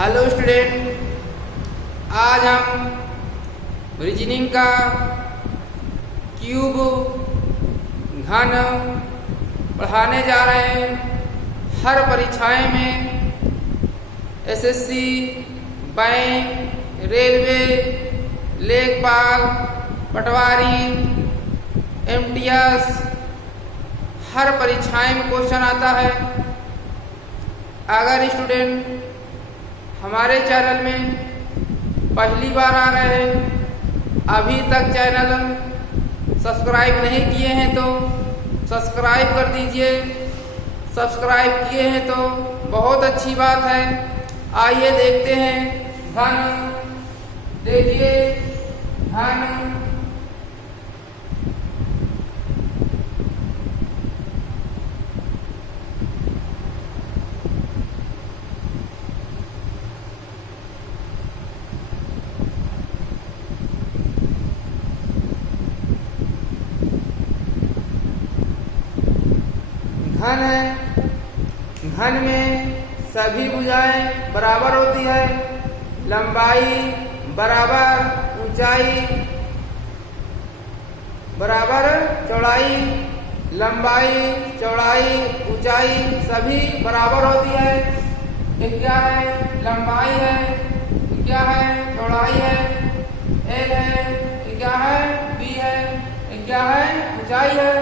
Hello student, आज हम reasoning का क्यूब घन पढ़ाने जा रहे हैं। हर परीक्षाएं में एसएससी, बैंक, रेलवे, लेखपाल, पटवारी, एमटीएस, हर परीक्षाएं में क्वेश्चन आता है। अगर स्टूडेंट हमारे चैनल में पहली बार आ रहे हैं, अभी तक चैनल सब्सक्राइब नहीं किए हैं तो सब्सक्राइब कर दीजिए। सब्सक्राइब किए हैं तो बहुत अच्छी बात है। आइए देखते हैं घन। देखिए घन घन है। घन में सभी भुजाएं बराबर होती है। लंबाई बराबर, ऊंचाई बराबर, चौड़ाई, लंबाई, चौड़ाई, ऊंचाई सभी बराबर होती है। ये क्या है? लंबाई है। ये क्या है? चौड़ाई है। एल है। ये क्या है? बी है। ये क्या है? ऊंचाई है।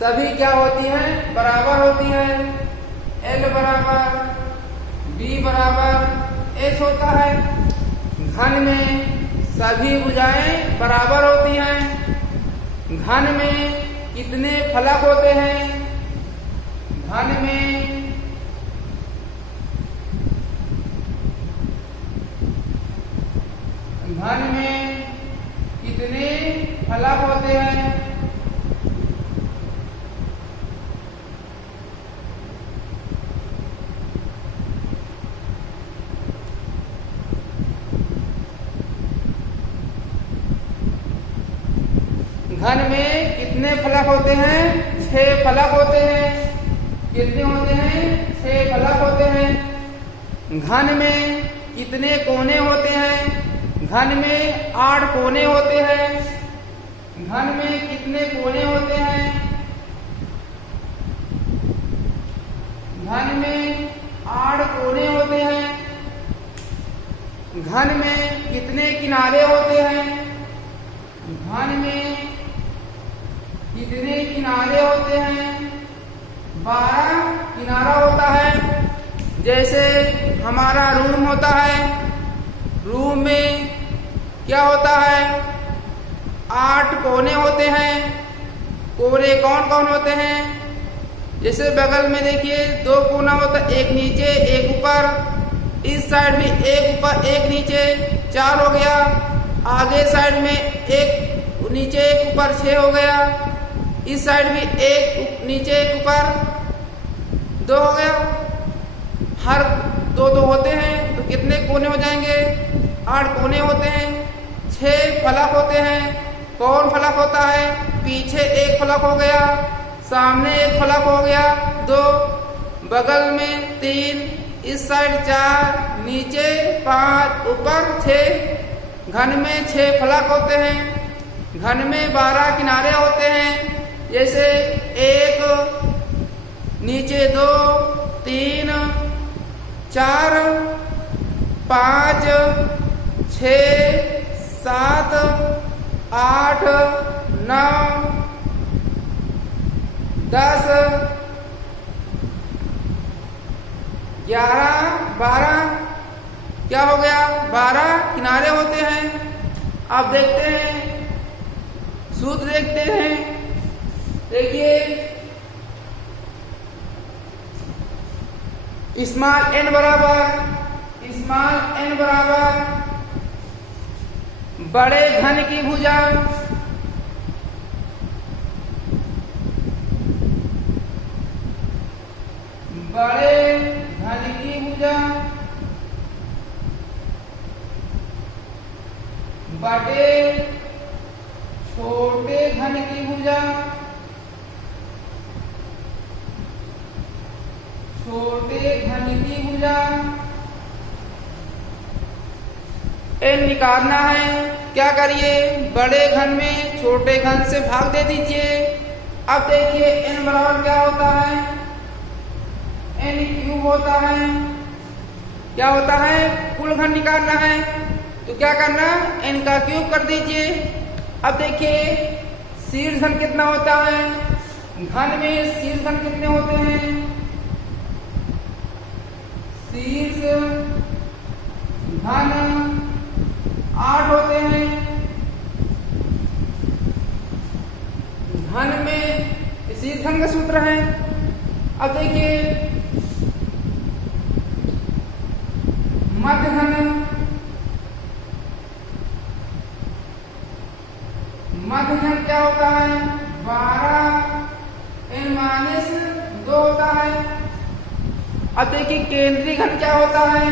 सभी क्या होती हैं? बराबर होती है। एल बराबर बी बराबर एच होता है। घन में सभी भुजाएं बराबर होती हैं। घन में कितने फलक होते हैं? घन में कितने फलक होते हैं? घन में कितने फलक होते हैं? 6 फलक होते हैं। कितने होते हैं? 6 फलक होते हैं। घन में कितने कोने होते हैं? घन में 8 कोने होते हैं। घन में कितने कोने होते हैं? घन में 8 कोने होते हैं। घन में कितने किनारे होते हैं? घन में कितने किनारे होते हैं? 12 किनारा होता है। जैसे हमारा रूम होता है, रूम में क्या होता है? 8 कोने होते हैं। कोने कौन कौन होते हैं? जैसे बगल में देखिए 2 कोना होता है, एक नीचे एक ऊपर। इस साइड भी एक ऊपर एक नीचे, 4 हो गया। आगे साइड में एक नीचे एक ऊपर, 6 हो गया। इस साइड भी एक नीचे एक ऊपर, 2 हो गया। हर 2 होते हैं तो कितने कोने हो जाएंगे? 8 कोने होते हैं। 6 फलक होते हैं। कौन फलक होता है? पीछे एक फलक हो गया, सामने एक फलक हो गया, 2, बगल में 3, इस साइड 4, नीचे 5, ऊपर 6। घन में 6 फलक होते हैं। घन में 12 किनारे होते हैं। जैसे 1, नीचे 2, 3, 4, 5, 6, 7, 8, 9, 10, 11, 12। क्या हो गया? 12 किनारे होते हैं। अब देखते हैं, सूत्र देखते हैं। देखिए स्मॉल n बराबर बड़े घन की भुजा बटे छोटे घन की भुजा छोटे घन की भुजा n निकालना है। क्या करिए, बड़े घन में छोटे घन से भाग दे दीजिए। अब देखिए n बराबर क्या होता है, n क्यूब होता है। क्या होता है, कुल घन निकालना है तो क्या करना, n का क्यूब कर दीजिए। अब देखिए शीर्ष घन कितना होता है, घन में शीर्ष घन कितने होते हैं, शीर्ष घन 8 होते हैं। घन में शीर्ष घन का सूत्र है। अब देखिए मध्य घन, मध्य घन क्या होता है, 12n-2 होता है। अब देखिए केंद्रीय घन क्या होता है,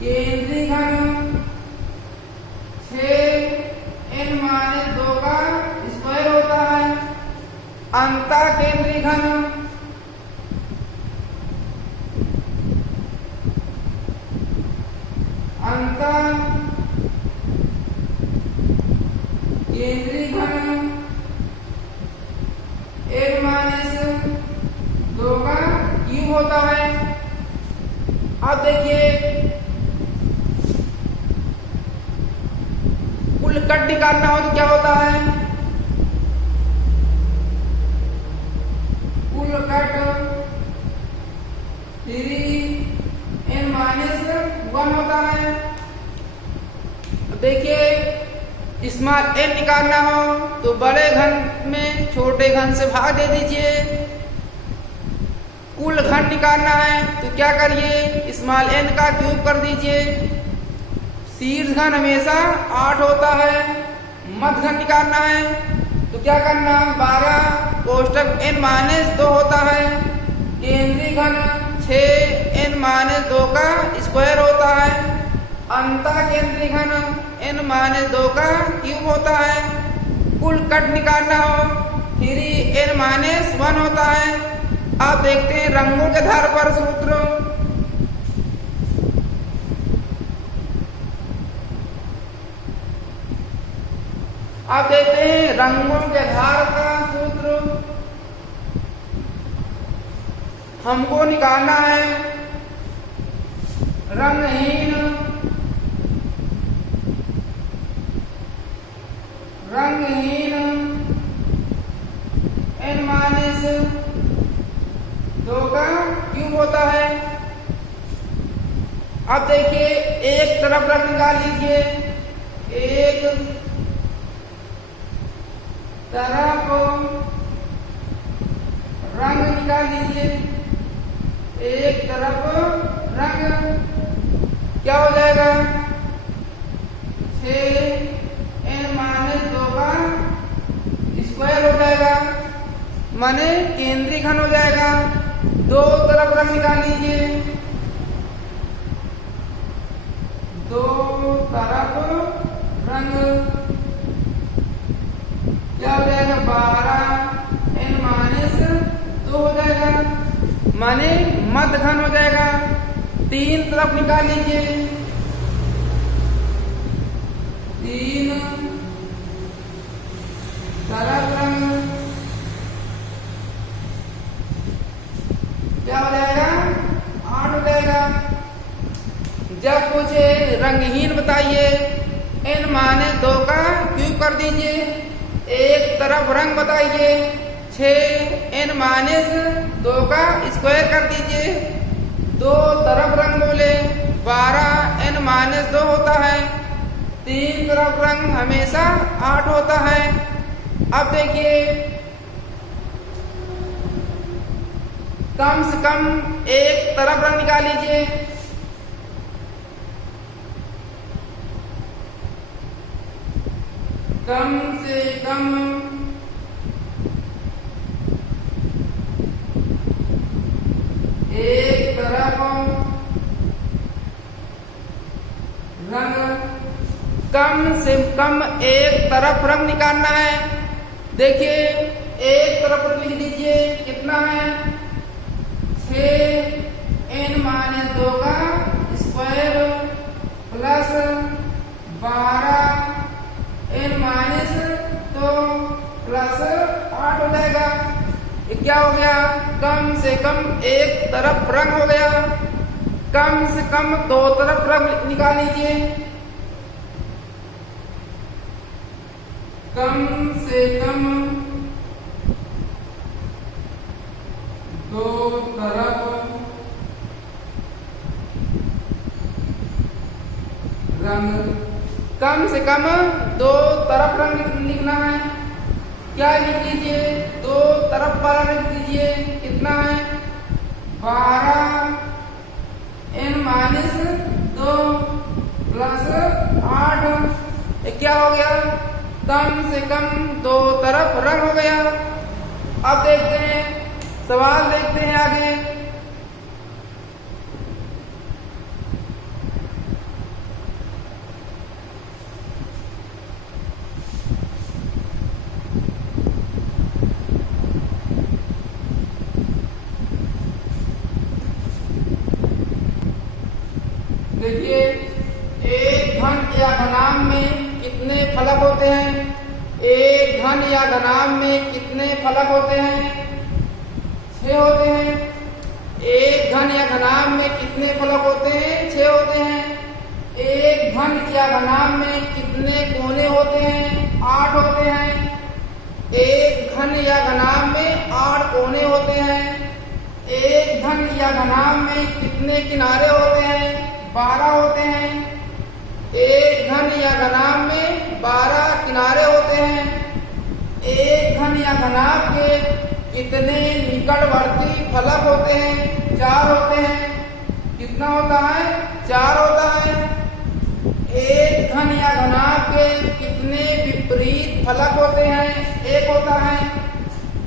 केंद्रीय घन 6n-2 का स्क्वायर होता है। अंतः केंद्रीय घन केंद्रीय घन n-2 का क्यूब होता है। अब देखिए कुल कट निकालना हो तो क्या होता है, कुल कट 3n-1 होता है। देखिए स्मॉल n निकालना हो तो बड़े घन में छोटे घन से भाग दे दीजिए। कुल घन निकालना है तो क्या करिए, स्मॉल n का क्यूब कर दीजिए। शीर्ष घन हमेशा 8 होता है। मध्य घन निकालना है तो क्या करना, 12 कोष्टक n-2 होता है। केंद्रीय घन 6n-2 का स्क्वायर होता है। अंतः केंद्रीय घन n-2 का क्यूब होता है। कुल कट निकालना हो 3n-1 होता है। आप देखते हैं रंगों के आधार पर सूत्र। आप देखते हैं रंगों के आधार का सूत्र हमको निकालना है। रंगहीन, रंगहीन n-2 का क्यूब होता है। अब देखिए एक तरफ रंग निकाल लीजिए, एक तरफ रंग निकाल लीजिए, एक तरफ रंग क्या हो जाएगा, 6n-2 का स्क्वायर हो जाएगा, माने केंद्रीय घन हो जाएगा। दो तरफ रंग निकाल लीजिए, दो तरफ रंग क्या हो जाएगा, 12n-2 हो जाएगा, माने मध्य घन हो जाएगा। तीन तरफ निकाल लीजिए, तीन तरफ रंग क्या हो जाएगा, 8 हो जाएगा। जब पूछे रंगहीन बताइए, n-2 का क्यूब कर दीजिए। एक तरफ रंग बताइए, 6n-2 का स्क्वायर कर दीजिए। दो तरफ रंग बोले 12n-2 होता है। तीन तरफ रंग हमेशा 8 होता है। अब देखिए कम से कम एक तरफ रंग निकाल लीजिए, कम से कम एक तरफ रंग, कम से कम एक तरफ रंग निकालना है। देखिए एक तरफ लिख लीजिए, कितना है, 6 2 का square plus 12 n minus 2 plus 8 हो जाएगा। ये क्या हो गया? कम से कम एक तरफ रंग हो गया। कम से कम 2 तरफ रंग निकाल लीजिए। कम से कम 2 तरफ रंग, कम से कम 2 तरफ रंग लिखना है। क्या लिख लीजिए? 2 तरफ वाला लिख लीजिए। कितना है? 12 n माइनस 2 प्लस 8। ये क्या हो गया? कम से कम 2 तरफ रंग हो गया। अब देखते हैं, सवाल देखते हैं आगे। देखिए, एक घन या घनाभ में कितने फलक होते हैं? एक घन या घनाभ में कितने फलक होते हैं? 6 होते हैं। एक घन या घनाभ में कितने फलक होते हैं? 6 होते हैं। एक घन या घनाभ में कितने कोने होते हैं? 8 होते हैं। एक घन या घनाभ में 8 कोने होते हैं। एक घन या घनाभ में कितने किनारे होते हैं? 12 होते हैं। एक घन या घनाभ में 12 किनारे होते हैं। एक घन या घनाभ के कितने निकटवर्ती फलक होते हैं? 4 होते हैं। कितना होता है? 4 होता है। एक घन या घनाभ के कितने विपरीत फलक होते हैं? 1 होता है।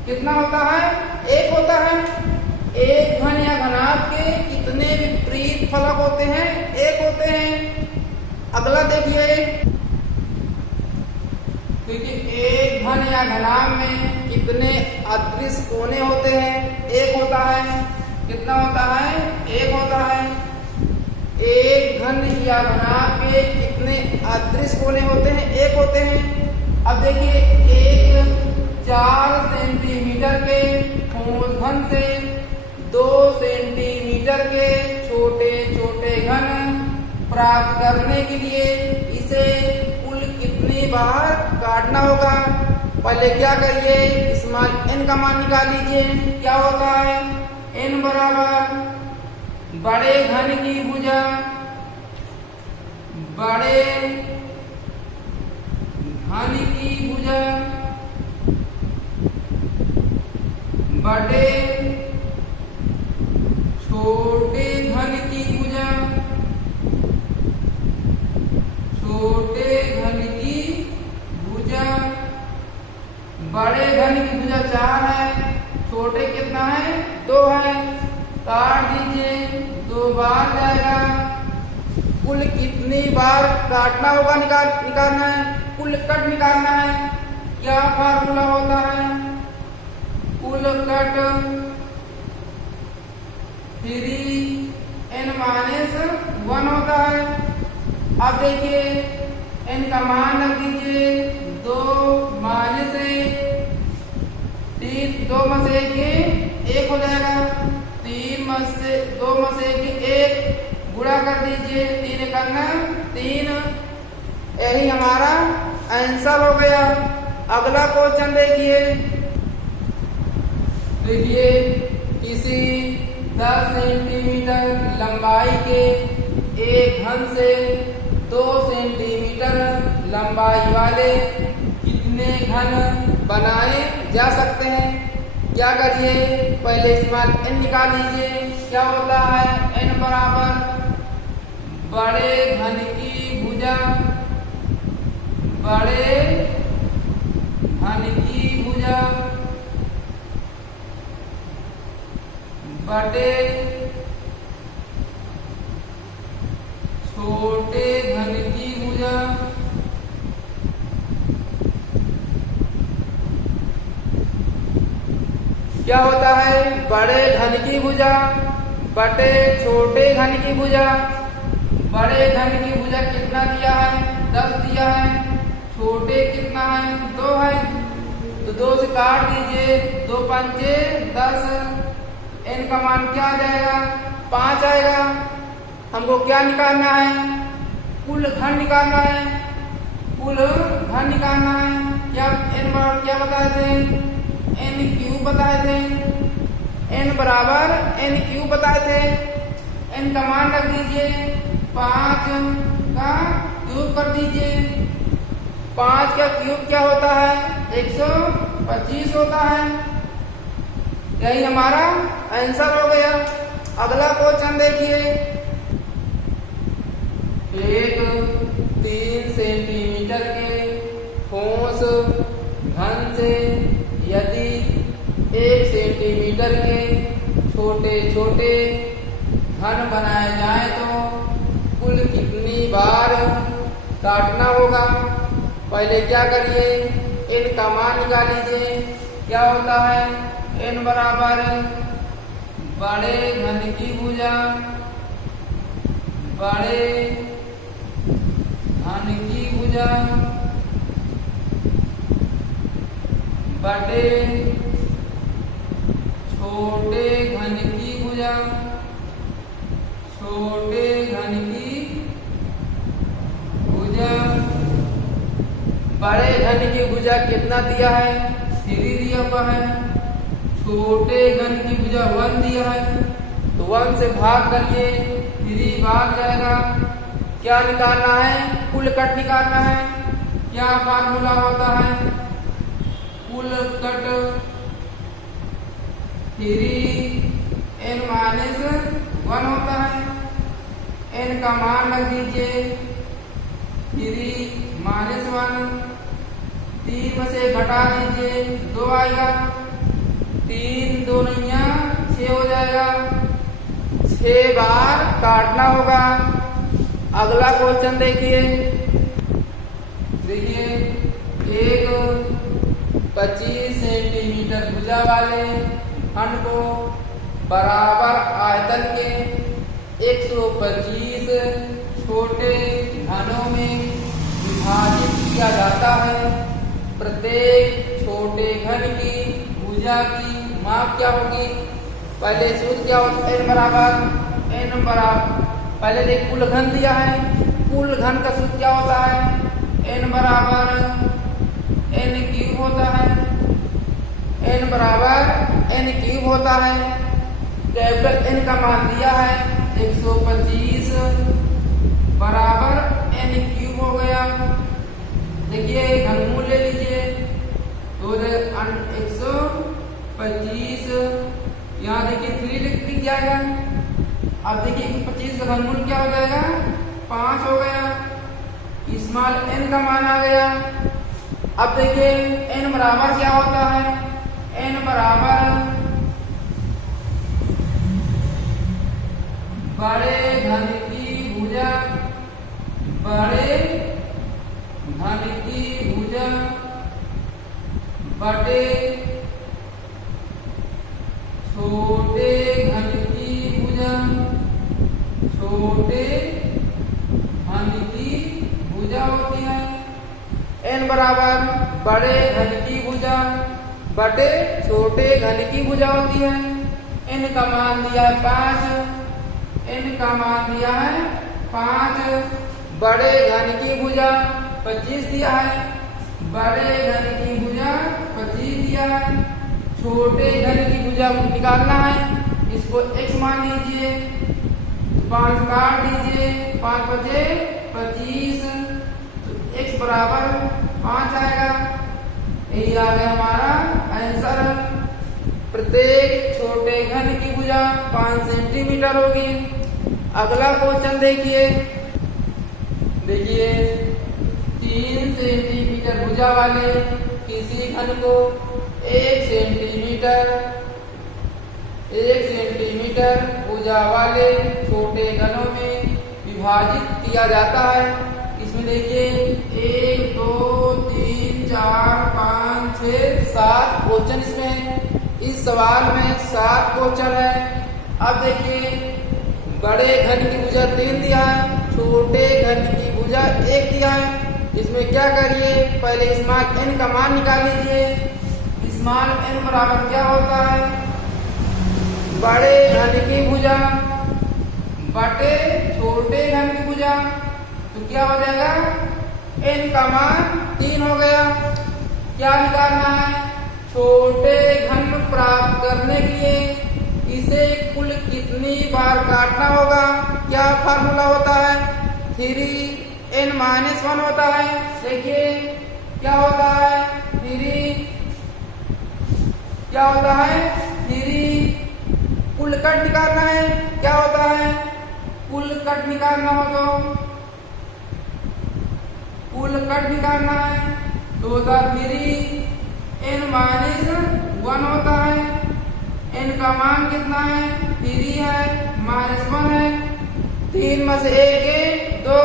कितना होता है? 1 होता है। एक घन या घनाभ के कितने विपरीत फलक होते हैं? 1 होते हैं। अगला देखिए, एक घन या घनाभ में कितने अदृश्य कोने होते हैं? 1 होता है। कितना होता है? 1 होता है। एक घन या घनाभ के कितने अदृश्य कोने होते हैं? 1 होते हैं। अब देखिए, एक 4 सेंटीमीटर के ठोस घन से 2 सेंटीमीटर के छोटे छोटे घन प्राप्त करने के लिए इसे कुल कितनी बार काटना होगा? पहले क्या करिए? स्मॉल n का मान निकाल लीजिए। क्या होता है? n बराबर बड़े घन की भुजा, बड़े घन की भुजा बड़े छोटे घन की भुजा, छोटे घन की भुजा, बड़े घन की भुजा 4 है, छोटे कितना है? 2 है। काट दीजिए, 2 बार जाएगा। कुल कितनी बार काटना होगा? निकालना है, कुल कट निकालना है। क्या फार्मूला होता है? कुल कट 3n माइनस 1 होता है। अब देखिए, n का मान रख दीजिए। 2 माइनस 3, 2 में से 1 हो जाएगा। 3 में से 2 में से 1 गुणा कर दीजिए। 3 करना 3, यही हमारा आंसर हो गया। अगला क्वेश्चन देखिए। किसी 10 सेंटीमीटर लंबाई के एक घन से 2 सेंटीमीटर लंबाई वाले कितने घन बनाए जा सकते हैं? क्या करिए? पहले स्मॉल n निकाल लीजिए। क्या होता है? n बराबर बड़े घन की भुजा, बड़े घन की भुजा बटे छोटे घन की भुजा क्या होता है? बड़े घन की भुजा बटे छोटे घन की भुजा। बड़े घन की भुजा कितना दिया है? 10 दिया है। छोटे कितना है? 2 है। तो 2 से काट दीजिए, 2 पंचे 10। n का मान क्या आ जाएगा? 5 आएगा। हमको क्या निकालना है? कुल घन निकालना है। कुल घन निकालना है। क्या n बराबर क्या बताए थे? n क्यूब बताए थे। n बराबर n क्यूब बताए थे। n का मान रख दीजिए, 5 का क्यूब कर दीजिए। 5 का क्यूब क्या होता है? 125 होता है। यही हमारा आंसर हो गया। अगला क्वेश्चन देखिए। एक 3 सेंटीमीटर के ठोस घन से यदि 1 सेंटीमीटर के छोटे छोटे घन बनाए जाए तो कुल कितनी बार काटना होगा? पहले क्या करिए? n का मान निकाल लीजिए। क्या होता है? n बराबर बड़े घन की भुजा, बड़े घन की भुजा बटे छोटे घन की भुजा, छोटे घन की भुजा। बड़े घन की भुजा कितना दिया है? 3 दिया हुआ है। छोटे घन की भुजा 1 दिया है। तो 1 से भाग करिए, 3 भाग जाएगा। क्या निकालना है? कुल कट निकालना है। क्या फार्मूला होता है? कुल कट 3n - 1 होता है। n का मान रख दीजिए, 3 - 1। 3 में से घटा दीजिए, 2 आएगा। 3 2 नैया 6 हो जाएगा। 6 बार काटना होगा। अगला क्वेश्चन देखिए। एक 25 सेंटीमीटर भुजा वाले खंड को बराबर आयतन के 125 छोटे घनों में विभाजित किया जाता है। प्रत्येक छोटे घन की भुजा की माप क्या होगी? पहले सूत्र क्या होता है? n बराबर पहले देख कुल घन दिया है। कुल घन का सूत्र क्या होता है? n बराबर n क्यूब होता है। n बराबर n क्यूब होता है। कैपिटल n का मान दिया है 125 बराबर n क्यूब हो गया। देखिए घनमूल ले लीजिए, तो 125 यहाँ देखिए 3 लिख जाएगा। अब देखिए 25 का घनमूल क्या हो जाएगा? 5 हो गया। स्मॉल n का मान आ गया। अब देखिए n बराबर क्या होता है? n बराबर बड़े घन की भुजा, बड़े घन की भुजा बटे छोटे घन की भुजा, छोटे घन की भुजा होती है। n बराबर बड़े घन की भुजा बटे छोटे घन की भुजा होती है। n का मान दिया है 5। n का मान दिया है 5। बड़े घन की भुजा 25 दिया है। बड़े घन की भुजा 25 दिया है। छोटे घन की भुजा को निकालना है। इसको x मान लीजिए, 5 काट दीजिए, 5 बचे 25। तो x बराबर 5 आएगा। यही आ गया हमारा आंसर। प्रत्येक छोटे घन की भुजा 5 सेंटीमीटर होगी। अगला क्वेश्चन देखिए। 3 सेंटीमीटर भुजा वाले किसी घन को 1 सेंटीमीटर भुजा वाले छोटे घनों में विभाजित किया जाता है। इसमें देखिए 1 2 3 4 5 6 7 क्वेश्चन इसमें, इस सवाल में 7 क्वेश्चन है। अब देखिए बड़े घन की भुजा 3 दिया है, छोटे घन की भुजा 1 दिया है। इसमें क्या करिए, पहले स्मॉल n का मान निकाल लीजिए। स्मॉल n बराबर क्या होता है, बड़े घन की भुजा बटे छोटे घन की भुजा। तो क्या हो जाएगा, n का मान 3 हो गया। क्या निकालना है, छोटे घन प्राप्त करने के लिए इसे कुल कितनी बार काटना होगा। क्या फार्मूला होता है, 3n-1 होता है। देखिए क्या होता है, 3 कुल कट निकालना है। क्या होता है, कुल कट निकालना हो तो कुल कट निकालना है तो होता 3n-1 होता है। n का मान कितना है, 3 है, -1 है। 3 में से 1 2,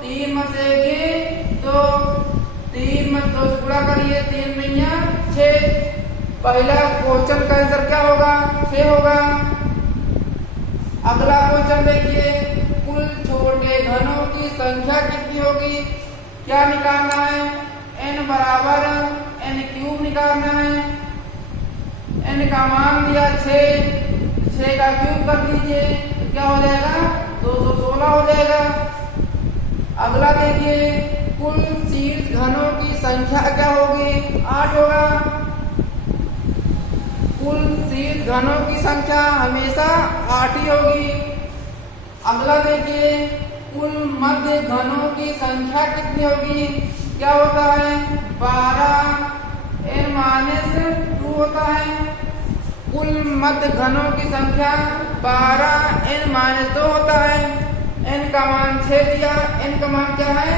3 में से 1 2, 3 में 2 से गुणा करिए, 3 नैया 6। पहला क्वेश्चन का आंसर क्या होगा, 6 होगा। अगला क्वेश्चन देखिए, कुल छोटे घनों की संख्या कितनी होगी। क्या निकालना है, n बराबर n³ निकालना है। n का मान दिया 6 का क्यूब कर दीजिए तो क्या हो जाएगा, 216 हो जाएगा। अगला देखिए, कुल शीर्ष घनों की संख्या क्या होगी, 8 होगा। कुल शीर्ष घनों की संख्या हमेशा 8 ही होगी। अगला देखिए, कुल मध्य घनों की संख्या कितनी होगी। क्या होता है, 12n-2 होता है। कुल मध्य घनों की संख्या 12n-2 होता है। n का मान 6 दिया, n का मान क्या है,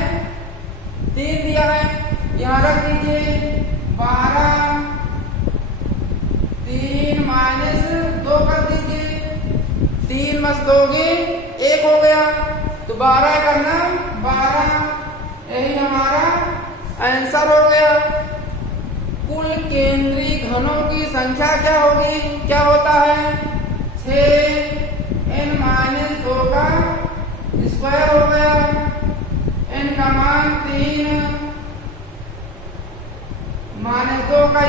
3 दिया है। यहाँ रख दीजिए, 12 3-2 कर दीजिए। 3 में 2 1 हो गया तो 12 करना 12, यही हमारा आंसर हो गया। कुल केंद्रीय घनों की संख्या क्या होगी। क्या होता है, 6n-2 का स्क्वायर हो गया। n का मान 3 -2 का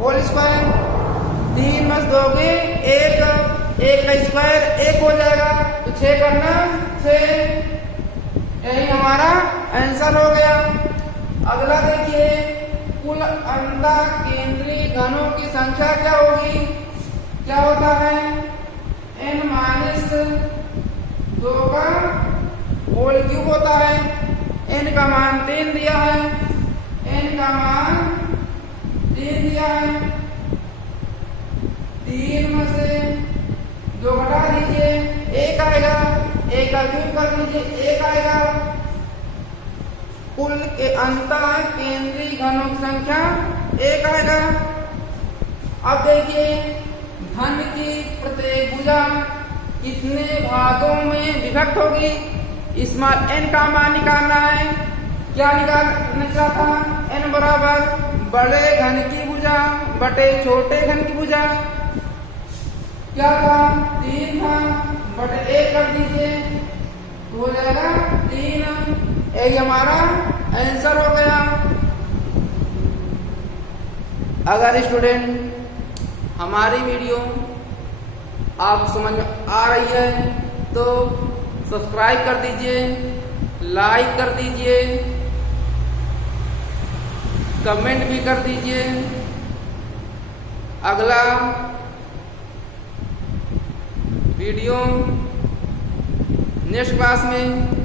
होल स्क्वायर। 3 में 2 1, 1 का स्क्वायर 1 हो जाएगा तो 6 करना 6, यही हमारा आंसर हो गया। अगला देखिए, कुल अंतः केंद्रीय घनों की संख्या क्या होगी। क्या होता है, n-2 का होल क्यूब होता है। n का मान 3 दिया है, n का मान 3 दिया है। 3 में से 2 घटा दीजिए, 1 आएगा। 1 का क्यूब कर दीजिए, 1 आएगा। कुल के अंतः केंद्रीय घनों की संख्या 1 आएगा। अब देखिए, घन की प्रत्येक भुजा कितने भागों में विभक्त होगी। स्मॉल n का मान निकालना है। क्या निकालना था, n बराबर बड़े घन की भुजा बटे छोटे घन की भुजा। क्या था, 3 था, बटे 1 कर दीजिए तो हो जाएगा 3, यही हमारा आंसर हो गया। अगर स्टूडेंट हमारी वीडियो आप समझ में आ रही है तो सब्सक्राइब कर दीजिए, लाइक कर दीजिए, कमेंट भी कर दीजिए। अगला वीडियो नेक्स्ट क्लास में